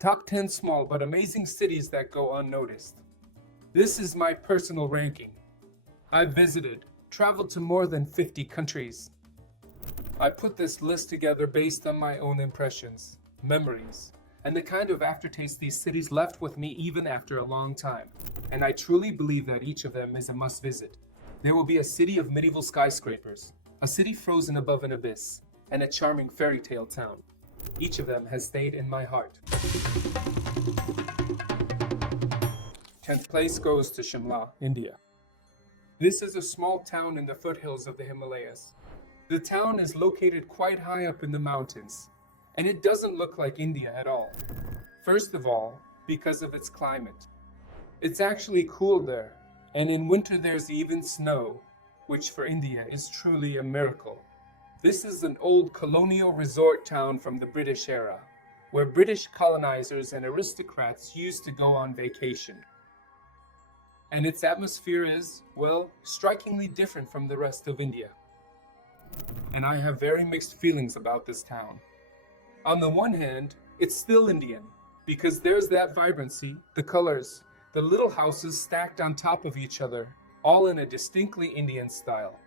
Top 10 small but amazing cities that go unnoticed. This is my personal ranking. I've visited, traveled to more than 50 countries. I put this list together based on my own impressions, memories, and the kind of aftertaste these cities left with me even after a long time. And I truly believe that each of them is a must visit. There will be a city of medieval skyscrapers, a city frozen above an abyss, and a charming fairy tale town. Each of them has stayed in my heart. 10th place goes to Shimla, India. This is a small town in the foothills of the Himalayas. The town is located quite high up in the mountains, and it doesn't look like India at all. First of all, because of its climate. It's actually cool there, and in winter there's even snow, which for India is truly a miracle. This is an old colonial resort town from the British era, where British colonizers and aristocrats used to go on vacation. And its atmosphere is, well, strikingly different from the rest of India. And I have very mixed feelings about this town. On the one hand, it's still Indian, because there's that vibrancy, the colors, the little houses stacked on top of each other, all in a distinctly Indian style.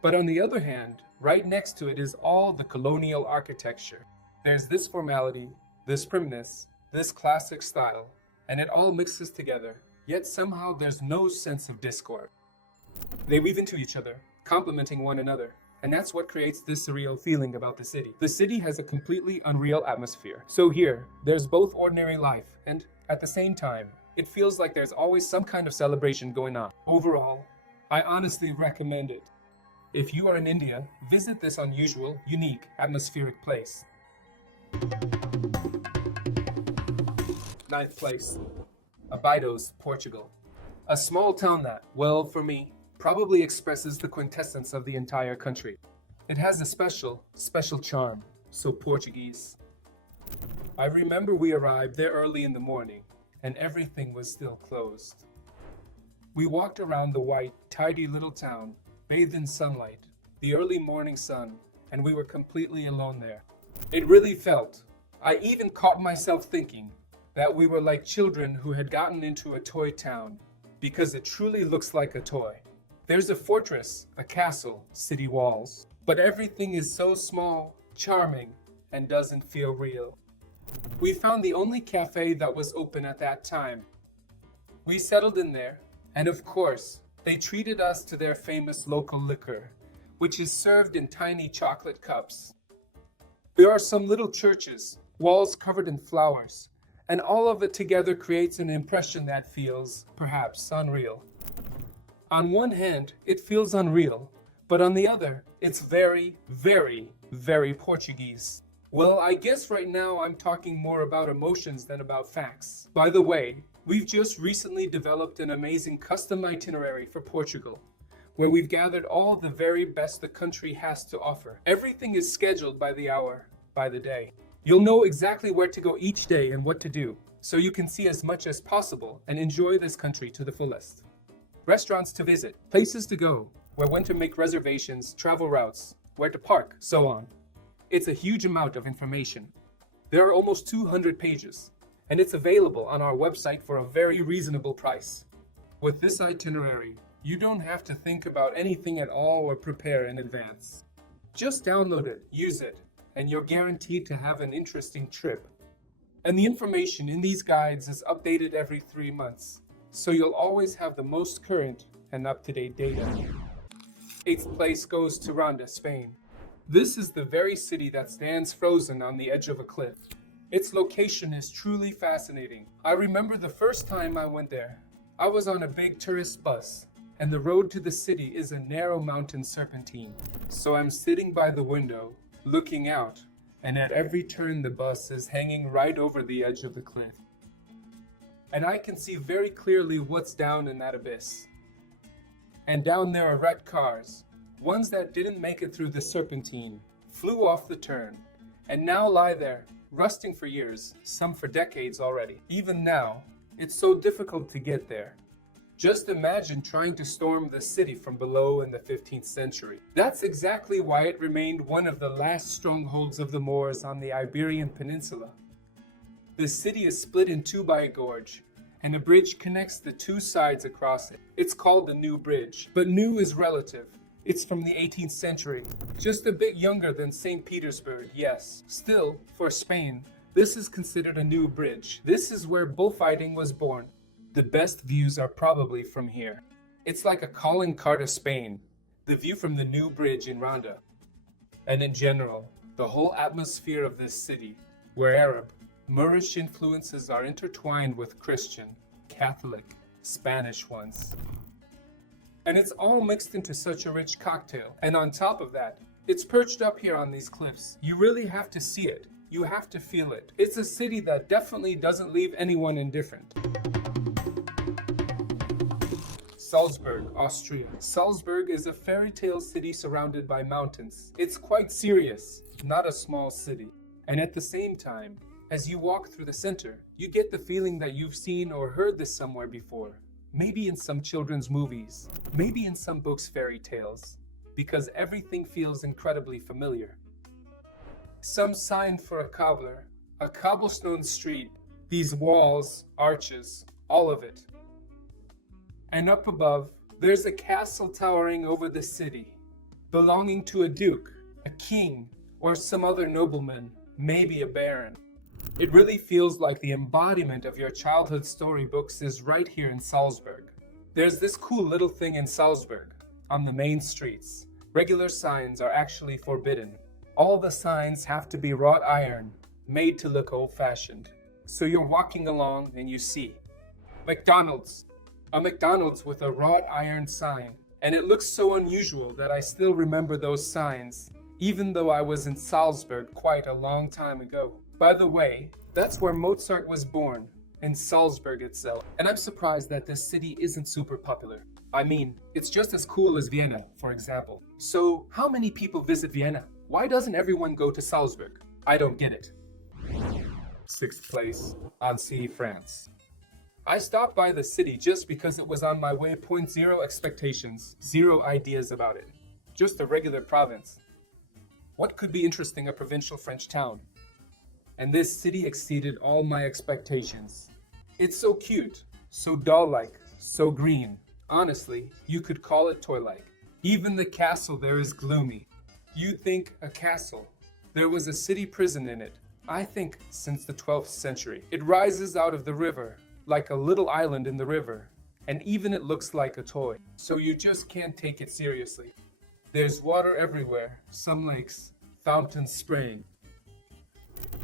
But on the other hand, right next to it is all the colonial architecture. There's this formality, this primness, this classic style, and it all mixes together, yet somehow there's no sense of discord. They weave into each other, complementing one another, and that's what creates this surreal feeling about the city. The city has a completely unreal atmosphere. So here, there's both ordinary life, and at the same time, it feels like there's always some kind of celebration going on. Overall, I honestly recommend it. If you are in India, visit this unusual, unique, atmospheric place. 9th place, Obidos, Portugal. A small town that, well, for me, probably expresses the quintessence of the entire country. It has a special charm, so Portuguese. I remember we arrived there early in the morning, and everything was still closed. We walked around the white, tidy little town, bathed in sunlight, the early morning sun, and we were completely alone there. It really felt, I even caught myself thinking, that we were like children who had gotten into a toy town, because it truly looks like a toy. There's a fortress, a castle, city walls, but everything is so small, charming, and doesn't feel real. We found the only cafe that was open at that time. We settled in there, and of course, they treated us to their famous local liquor, which is served in tiny chocolate cups. There are some little churches, walls covered in flowers, and all of it together creates an impression that feels, perhaps, unreal. On one hand, it feels unreal, but on the other, it's very, very, very Portuguese. Well, I guess right now I'm talking more about emotions than about facts. By the way, we've just recently developed an amazing custom itinerary for Portugal, where we've gathered all the very best the country has to offer. Everything is scheduled by the hour, by the day. You'll know exactly where to go each day and what to do, so you can see as much as possible and enjoy this country to the fullest. Restaurants to visit, places to go, when to make reservations, travel routes, where to park, so on. It's a huge amount of information. There are almost 200 pages, and it's available on our website for a very reasonable price. With this itinerary, you don't have to think about anything at all or prepare in advance. Just download it, use it, and you're guaranteed to have an interesting trip. And the information in these guides is updated every 3 months, so you'll always have the most current and up-to-date data. 8th place goes to Ronda, Spain. This is the very city that stands frozen on the edge of a cliff. Its location is truly fascinating. I remember the first time I went there. I was on a big tourist bus, and the road to the city is a narrow mountain serpentine. So I'm sitting by the window, looking out, and at every turn the bus is hanging right over the edge of the cliff. And I can see very clearly what's down in that abyss. And down there are red cars, ones that didn't make it through the serpentine, flew off the turn, and now lie there, rusting for years, some for decades already. Even now, it's so difficult to get there. Just imagine trying to storm the city from below in the 15th century. That's exactly why it remained one of the last strongholds of the Moors on the Iberian Peninsula. The city is split in two by a gorge, and a bridge connects the two sides across it. It's called the New Bridge, but new is relative. It's from the 18th century, just a bit younger than St. Petersburg, yes. Still, for Spain, this is considered a new bridge. This is where bullfighting was born. The best views are probably from here. It's like a calling card of Spain, the view from the new bridge in Ronda. And in general, the whole atmosphere of this city, where Arab, Moorish influences are intertwined with Christian, Catholic, Spanish ones. And it's all mixed into such a rich cocktail. And on top of that, it's perched up here on these cliffs. You really have to see it. You have to feel it. It's a city that definitely doesn't leave anyone indifferent. Salzburg, Austria. Salzburg is a fairy tale city surrounded by mountains. It's quite serious, not a small city. And at the same time, as you walk through the center, you get the feeling that you've seen or heard this somewhere before. Maybe in some children's movies, maybe in some books' fairy tales, because everything feels incredibly familiar. Some sign for a cobbler, a cobblestone street, these walls, arches, all of it. And up above, there's a castle towering over the city, belonging to a duke, a king, or some other nobleman, maybe a baron. It really feels like the embodiment of your childhood storybooks is right here in Salzburg. There's this cool little thing in Salzburg, on the main streets. Regular signs are actually forbidden. All the signs have to be wrought iron, made to look old-fashioned. So you're walking along and you see McDonald's. A McDonald's with a wrought iron sign. And it looks so unusual that I still remember those signs, even though I was in Salzburg quite a long time ago. By the way, that's where Mozart was born, in Salzburg itself. And I'm surprised that this city isn't super popular. I mean, it's just as cool as Vienna, for example. So, how many people visit Vienna? Why doesn't everyone go to Salzburg? I don't get it. 6th place, Annecy, France. I stopped by the city just because it was on my way. .0 expectations, 0 ideas about it. Just a regular province. What could be interesting a provincial French town? And this city exceeded all my expectations. It's so cute, so doll-like, so green. Honestly, you could call it toy-like. Even the castle there is gloomy. You'd think a castle. There was a city prison in it, I think since the 12th century. It rises out of the river, like a little island in the river, and even it looks like a toy. So you just can't take it seriously. There's water everywhere, some lakes, fountains spraying.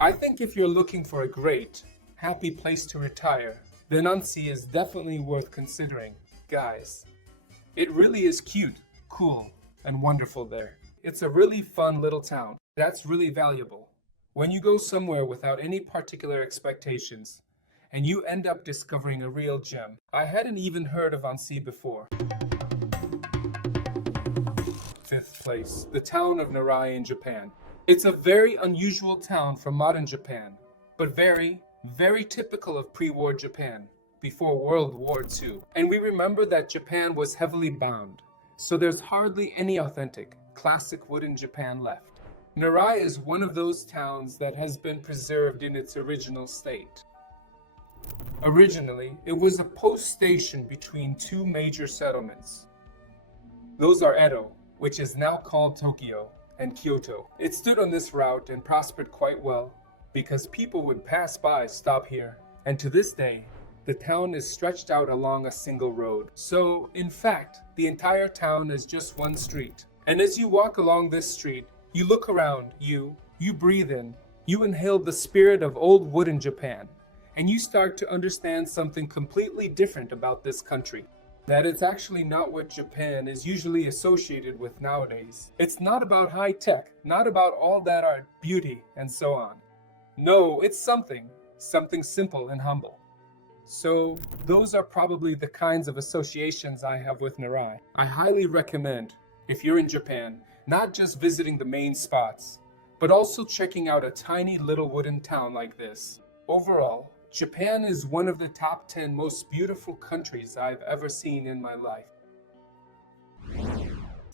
I think if you're looking for a great, happy place to retire, then Annecy is definitely worth considering. Guys, it really is cute, cool, and wonderful there. It's a really fun little town. That's really valuable. When you go somewhere without any particular expectations, and you end up discovering a real gem. I hadn't even heard of Annecy before. 5th place, the town of Narai in Japan. It's a very unusual town from modern Japan, but very, very typical of pre-war Japan, before World War II. And we remember that Japan was heavily bombed, so there's hardly any authentic, classic wooden Japan left. Narai is one of those towns that has been preserved in its original state. Originally, it was a post station between two major settlements. Those are Edo, which is now called Tokyo, and Kyoto. It stood on this route and prospered quite well because people would pass by, stop here. And to this day, the town is stretched out along a single road. So, in fact, the entire town is just one street. And as you walk along this street, you look around, you breathe in, you inhale the spirit of old wooden Japan, and you start to understand something completely different about this country. That it's actually not what Japan is usually associated with nowadays. It's not about high tech, not about all that art, beauty, and so on. No, it's something simple and humble. So those are probably the kinds of associations I have with Narai. I highly recommend, if you're in Japan, not just visiting the main spots, but also checking out a tiny little wooden town like this. Overall, Japan is one of the top 10 most beautiful countries I've ever seen in my life.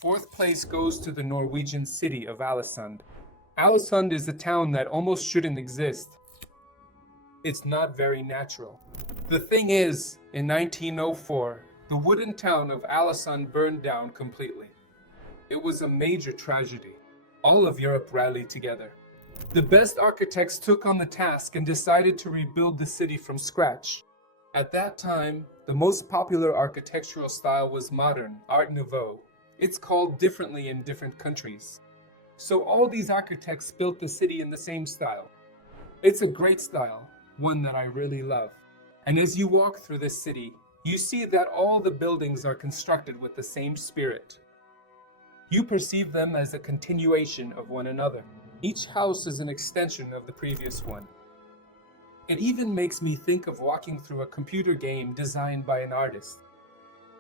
4th place goes to the Norwegian city of Alesund. Alesund is a town that almost shouldn't exist. It's not very natural. The thing is, in 1904, the wooden town of Alesund burned down completely. It was a major tragedy. All of Europe rallied together. The best architects took on the task and decided to rebuild the city from scratch. At that time, the most popular architectural style was modern, Art Nouveau. It's called differently in different countries. So all these architects built the city in the same style. It's a great style, one that I really love. And as you walk through this city, you see that all the buildings are constructed with the same spirit. You perceive them as a continuation of one another. Each house is an extension of the previous one. It even makes me think of walking through a computer game designed by an artist.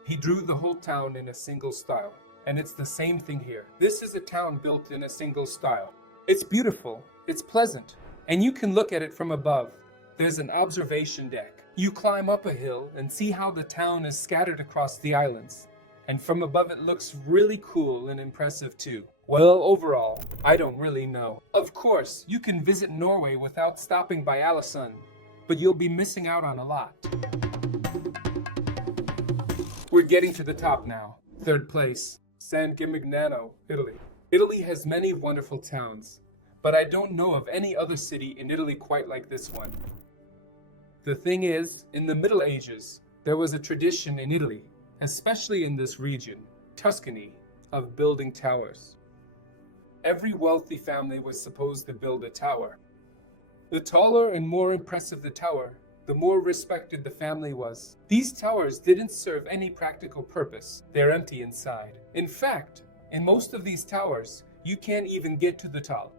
He drew the whole town in a single style, and it's the same thing here. This is a town built in a single style. It's beautiful, it's pleasant, and you can look at it from above. There's an observation deck. You climb up a hill and see how the town is scattered across the islands. And from above it looks really cool and impressive too. Well, overall, I don't really know. Of course, you can visit Norway without stopping by Alesund, but you'll be missing out on a lot. We're getting to the top now. Third place, San Gimignano, Italy. Italy has many wonderful towns, but I don't know of any other city in Italy quite like this one. The thing is, in the Middle Ages, there was a tradition in Italy, especially in this region, Tuscany, of building towers. Every wealthy family was supposed to build a tower. The taller and more impressive the tower, the more respected the family was. These towers didn't serve any practical purpose. They're empty inside. In fact, in most of these towers, you can't even get to the top.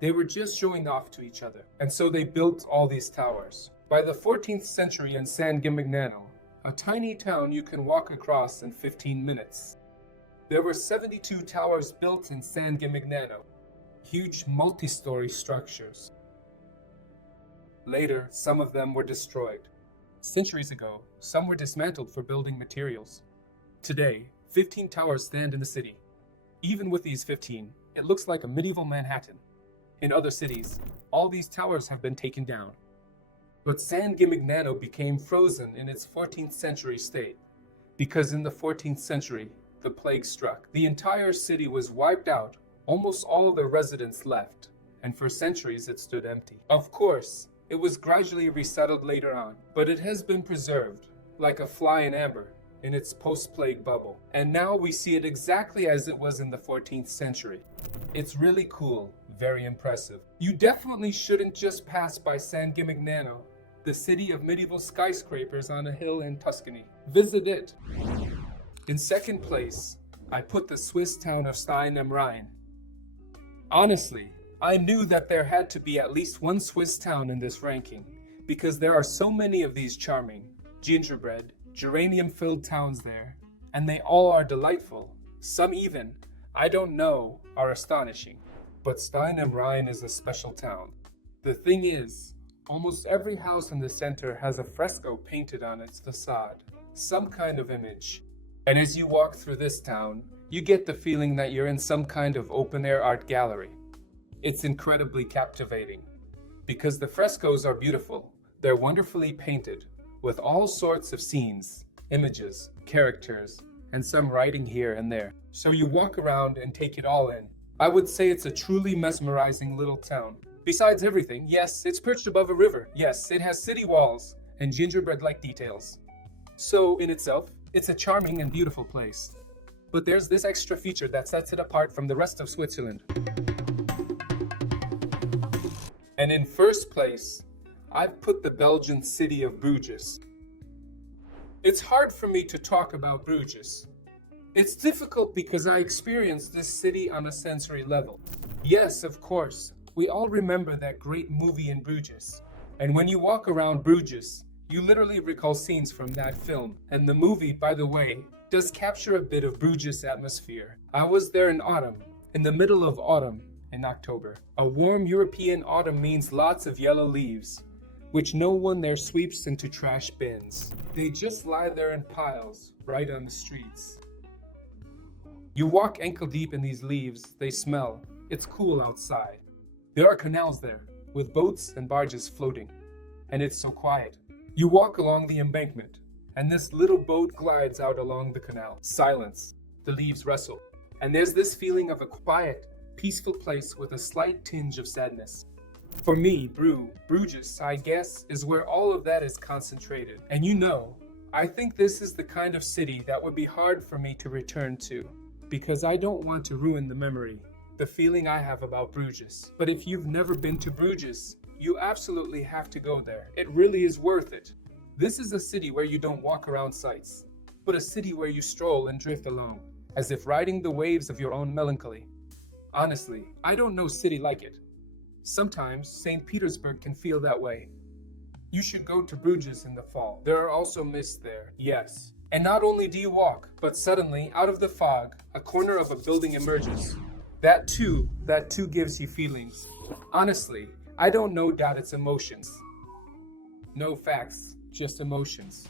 They were just showing off to each other, and so they built all these towers. By the 14th century in San Gimignano, a tiny town you can walk across in 15 minutes. There were 72 towers built in San Gimignano, huge multi-story structures. Later, some of them were destroyed. Centuries ago, some were dismantled for building materials. Today, 15 towers stand in the city. Even with these 15, it looks like a medieval Manhattan. In other cities, all these towers have been taken down. But San Gimignano became frozen in its 14th century state, because in the 14th century, the plague struck. The entire city was wiped out, almost all the residents left, and for centuries it stood empty. Of course, it was gradually resettled later on, but it has been preserved, like a fly in amber, in its post-plague bubble. And now we see it exactly as it was in the 14th century. It's really cool, very impressive. You definitely shouldn't just pass by San Gimignano, the city of medieval skyscrapers on a hill in Tuscany. Visit it. In second place, I put the Swiss town of Stein am Rhein. Honestly, I knew that there had to be at least one Swiss town in this ranking, because there are so many of these charming, gingerbread, geranium-filled towns there, and they all are delightful. Some even, I don't know, are astonishing. But Stein am Rhein is a special town. The thing is, almost every house in the center has a fresco painted on its facade, some kind of image. And as you walk through this town, you get the feeling that you're in some kind of open-air art gallery. It's incredibly captivating, because the frescoes are beautiful. They're wonderfully painted, with all sorts of scenes, images, characters, and some writing here and there. So you walk around and take it all in. I would say it's a truly mesmerizing little town. Besides everything, yes, it's perched above a river. Yes, it has city walls and gingerbread-like details. So, in itself, it's a charming and beautiful place. But there's this extra feature that sets it apart from the rest of Switzerland. And in first place, I've put the Belgian city of Bruges. It's hard for me to talk about Bruges. It's difficult because I experienced this city on a sensory level. Yes, of course, we all remember that great movie in Bruges. And when you walk around Bruges, you literally recall scenes from that film. And the movie, by the way, does capture a bit of Bruges atmosphere. I was there in autumn, in the middle of autumn, in October. A warm European autumn means lots of yellow leaves, which no one there sweeps into trash bins. They just lie there in piles, right on the streets. You walk ankle deep in these leaves, they smell. It's cool outside. There are canals there, with boats and barges floating. and it's so quiet. You walk along the embankment, and this little boat glides out along the canal. Silence. The leaves rustle. And there's this feeling of a quiet, peaceful place with a slight tinge of sadness. For me, Bruges, I guess, is where all of that is concentrated. And I think this is the kind of city that would be hard for me to return to, because I don't want to ruin the memory, the feeling I have about Bruges. But if you've never been to Bruges, you absolutely have to go there. It really is worth it. This is a city where you don't walk around sights, but a city where you stroll and drift along, as if riding the waves of your own melancholy. Honestly, I don't know city like it. Sometimes St. Petersburg can feel that way. You should go to Bruges in the fall. There are also mists there, yes. And not only do you walk, but suddenly, out of the fog, a corner of a building emerges. That too gives you feelings. Honestly, I don't doubt its emotions. No facts, just emotions.